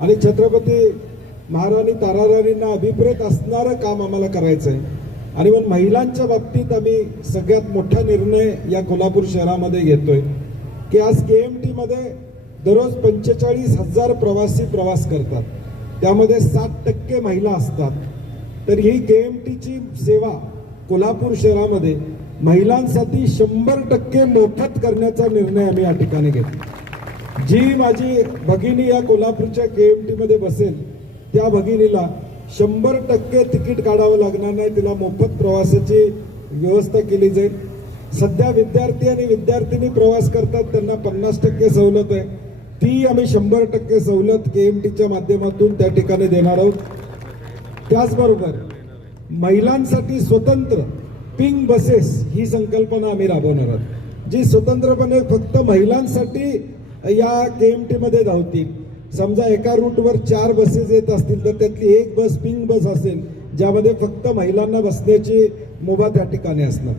आणि छत्रपती महाराणी ताराराणींना अभिप्रेत असणारं काम आम्हाला करायचं आहे आणि मग महिलांच्या बाबतीत आम्ही सगळ्यात मोठा निर्णय या कोल्हापूर शहरामध्ये घेतोय. की आज के एम टीमध्ये दररोज पंचेचाळीस हजार प्रवासी प्रवास करतात. त्यामध्ये सात टक्के महिला असतात. तर ही के एम टीची सेवा कोल्हापूर शहरामध्ये महिलांसाठी शंभर टक्के मोफत करण्याचा निर्णय आम्ही या ठिकाणी घेतला जी माझी भगिनी या कोल्हापूरच्या के एम टीमध्ये बसेल त्या भगिनीला शंभर टक्के तिकीट काढावं लागणार नाही तिला मोफत प्रवासाची व्यवस्था केली जाईल. सध्या विद्यार्थी आणि विद्यार्थिनी प्रवास करतात त्यांना पन्नास टक्के सवलत आहे. ती आम्ही शंभर टक्के सवलत के एम टीच्या माध्यमातून त्या ठिकाणी देणार आहोत. त्याचबरोबर महिलांसाठी स्वतंत्र पिंक बसेस ही संकल्पना आम्ही राबवणार आहोत. जी स्वतंत्रपणे फक्त महिलांसाठी या के एम टीमध्ये धावतील समजा एका रूटवर चार बसेस येत असतील तर त्यातली एक बस पिंक बस असेल ज्यामध्ये फक्त महिलांना बसण्याची मुभा त्या ठिकाणी असणार.